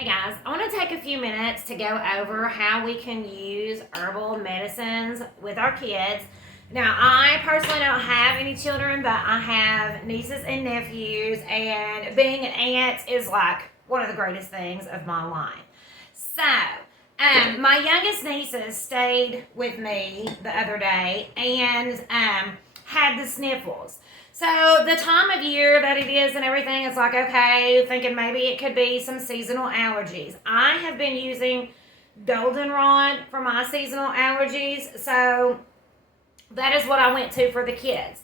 Hey guys, I want to take a few minutes to go over how we can use herbal medicines with our kids. Now, I personally don't have any children, but I have nieces and nephews, and being an aunt is like one of the greatest things of my life. So, my youngest nieces stayed with me the other day and had the sniffles. So the time of year that it is and everything, it's like, okay, thinking maybe it could be some seasonal allergies. I have been using goldenrod for my seasonal allergies, so that is what I went to for the kids.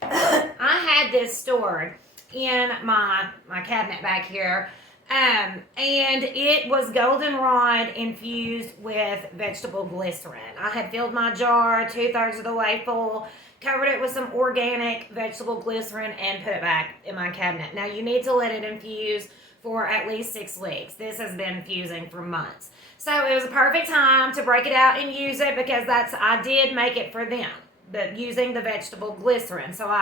I had this stored in my cabinet back here, and it was goldenrod infused with vegetable glycerin. I had filled my jar 2/3 of the way full, covered it with some organic vegetable glycerin, and put it back in my cabinet. Now you need to let it infuse for at least 6 weeks. This has been infusing for months. So it was a perfect time to break it out and use it because I did make it for them, using the vegetable glycerin. So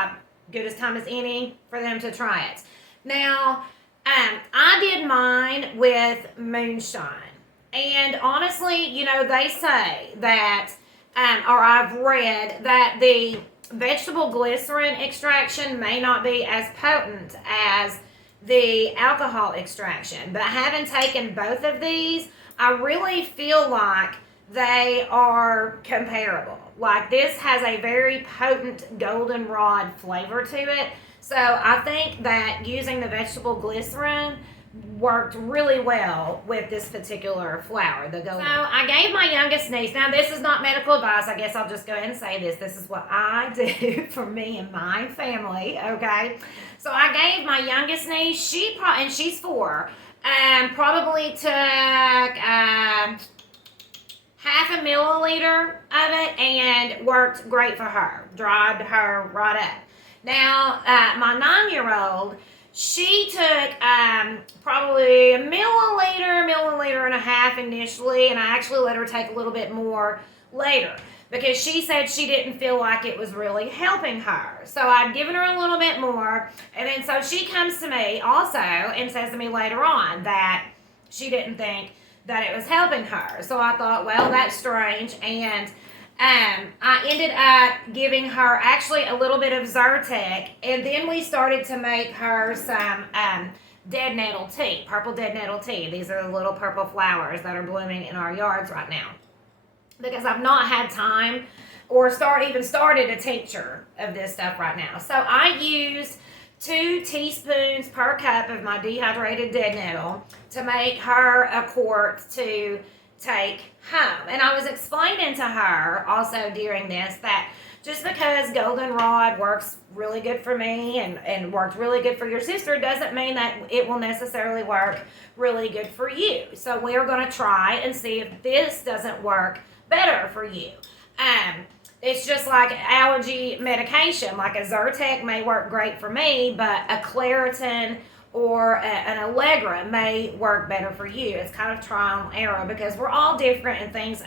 good as time as any for them to try it. Now, I did mine with moonshine. And honestly, they say that, or I've read that the vegetable glycerin extraction may not be as potent as the alcohol extraction. But having taken both of these, I really feel like they are comparable. Like this has a very potent goldenrod flavor to it. So I think that using the vegetable glycerin worked really well with this particular flower, the golden. So I gave my youngest niece, now this is not medical advice, I guess I'll just go ahead and say this. This is what I do for me and my family, okay? So I gave my youngest niece, and she's 4, probably took half a milliliter of it and worked great for her. Dried her right up. Now, my 9-year-old, she took probably a milliliter and a half initially, and I actually let her take a little bit more later because she said she didn't feel like it was really helping her. So I'd given her a little bit more, and then so she comes to me also and says to me later on that she didn't think that it was helping her. So I thought, well, that's strange, and I ended up giving her actually a little bit of Zyrtec, and then we started to make her some dead nettle tea, purple dead nettle tea. These are the little purple flowers that are blooming in our yards right now. Because I've not had time or even started a tincture of this stuff right now. So I used 2 teaspoons per cup of my dehydrated dead nettle to make her a quart to take home. And I was explaining to her also during this that just because goldenrod works really good for me and worked really good for your sister doesn't mean that it will necessarily work really good for you. So we're going to try and see if this doesn't work better for you. It's just like allergy medication. Like a Zyrtec may work great for me, but a Claritin or an Allegra may work better for you. It's kind of trial and error because we're all different and things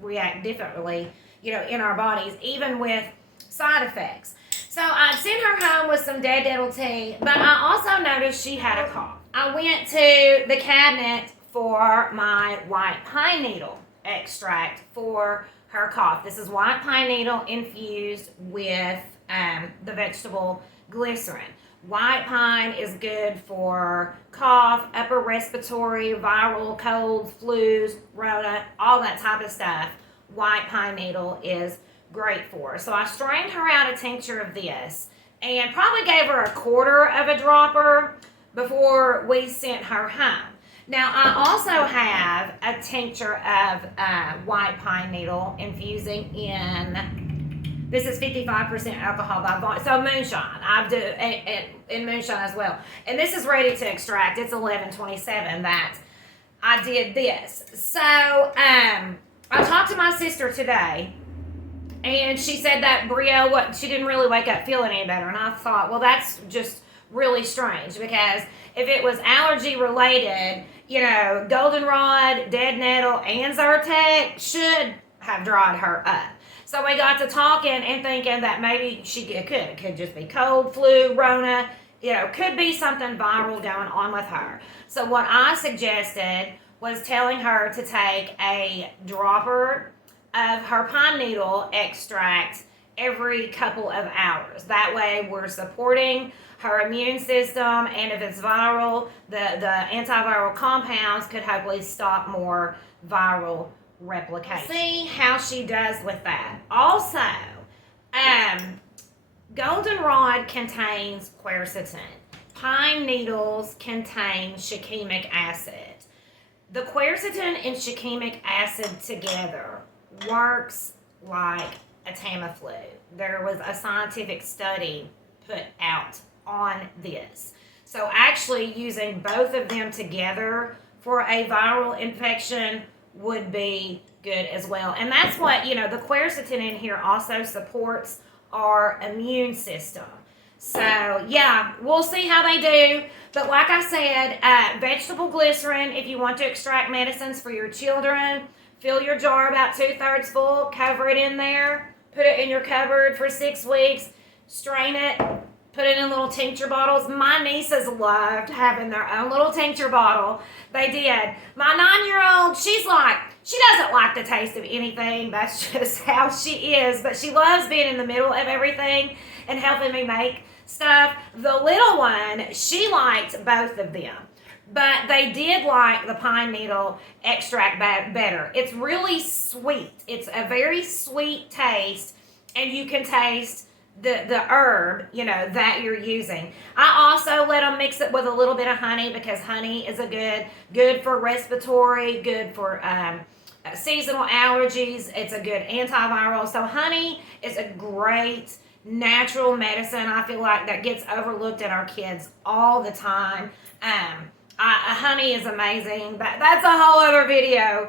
react differently, in our bodies, even with side effects. So I sent her home with some dead nettle tea, but I also noticed she had a cough. I went to the cabinet for my white pine needle extract for her cough. This is white pine needle infused with the vegetable glycerin. White pine is good for cough, upper respiratory, viral, colds, flus, rota, all that type of stuff. White pine needle is great for. So I strained her out a tincture of this and probably gave her a quarter of a dropper before we sent her home. Now, I also have a tincture of white pine needle infusing in, this is 55% alcohol by volume, so moonshine. I do, in moonshine as well. And this is ready to extract. It's 11/27 that I did this. So, I talked to my sister today, and she said that Brio, she didn't really wake up feeling any better. And I thought, well, that's just really strange because if it was allergy related, goldenrod, dead nettle, and Zyrtec should have dried her up. So we got to talking and thinking that maybe it could just be cold, flu, Rona. could be something viral going on with her. So what I suggested was telling her to take a dropper of her pine needle extract every couple of hours. That way we're supporting her immune system, and if it's viral, the antiviral compounds could hopefully stop more viral replication. See how she does with that. Also, goldenrod contains quercetin. Pine needles contain shikimic acid. The quercetin and shikimic acid together works like a Tamiflu. There was a scientific study put out on this. So actually using both of them together for a viral infection would be good as well. And that's what, the quercetin in here also supports our immune system. So yeah, we'll see how they do. But like I said, vegetable glycerin, if you want to extract medicines for your children, fill your jar about 2/3 full, cover it in there, put it in your cupboard for 6 weeks, strain it, put it in little tincture bottles. My nieces loved having their own little tincture bottle. They did. My 9-year-old, she doesn't like the taste of anything. That's just how she is. But she loves being in the middle of everything and helping me make stuff. The little one, she liked both of them. But they did like the pine needle extract better. It's really sweet. It's a very sweet taste, and you can taste the herb, that you're using. I also let them mix it with a little bit of honey, because honey is good for respiratory, good for seasonal allergies. It's a good antiviral. So honey is a great natural medicine. I feel like that gets overlooked in our kids all the time. Honey is amazing, but that's a whole other video,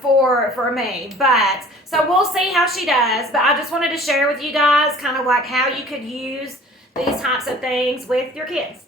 for me. But so we'll see how she does. But I just wanted to share with you guys kind of like how you could use these types of things with your kids.